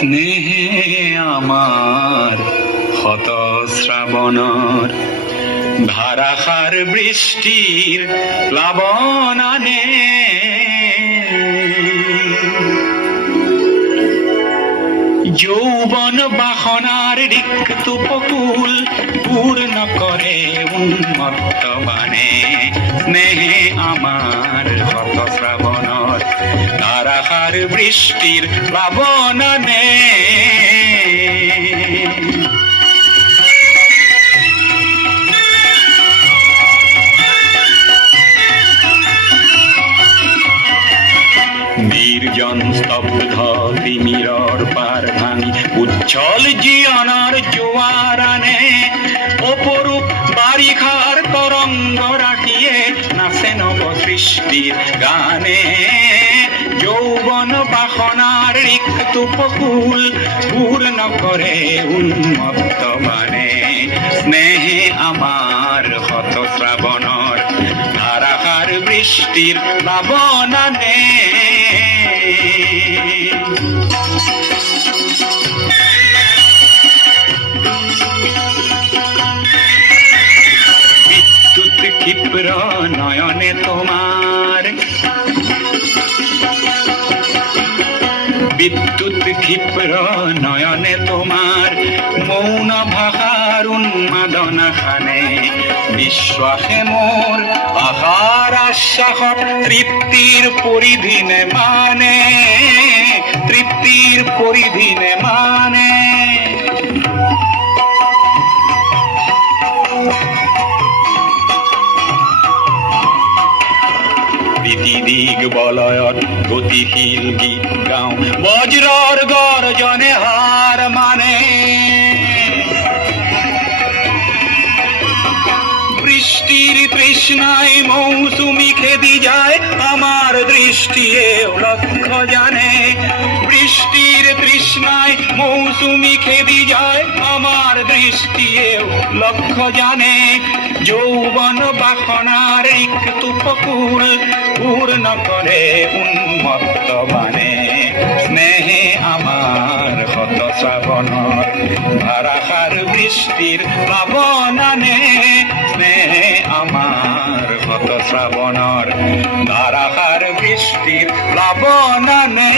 স্নেহে আমার হত শ্রাবণর ধারাসার বৃষ্টির প্লাবনানে যৌবন বাসনার রিক্ত উপকূল পূর্ণ করে উন্মত্ত বানে স্নেহে আমার হত শ্রাবণর ধারাসার বৃষ্টির প্লাবনানে নির্জন স্তব্ধ তিমিরর পার ভাঙি উচ্ছল জীবনের জোয়ার আনে অপরূপ বারিখার তরঙ্গ রাখিয়ে নাচে নব সৃষ্টির গানে যৌবন বাসনার রিক্ত উপকূল পূর্ণ করে উন্মত্ত বানে স্নেহে আমার হত শ্রাবণর ধারাসার বৃষ্টির প্লাবনানে বিদ্যুৎ ক্ষিপ্র নয়নে তোমার বিদ্যুৎ ক্ষিপ্র নয়নে তোমার মৌন ভাষার উন্মাদনা খানে বিশ্বাসে মোর আহার আশ্বাসত তৃপ্তির পরিধিনে মানে তৃপ্তির পরিধিনে মানে দিগ বলয়ত গতিশীল গীত গাও বজ্রর গর্জনে হার মানে বৃষ্টির তৃষ্ণায় মৌসুমি খেদি যায় আমার দৃষ্টি লক্ষ্য জানে বৃষ্টির তৃষ্ণায় মৌসুমি খেদি যায় আমার দৃষ্টি লক্ষ্য জানে যৌবন বাসনার রিক্ত উপকূল পূর্ণ করে উন্মত্ত বানে স্নেহে আমার হত শ্রাবণর ধারাসার বৃষ্টির প্লাবনানে স্নেহে আমার হত শ্রাবণর ধারাসার বৃষ্টির প্লাবনানে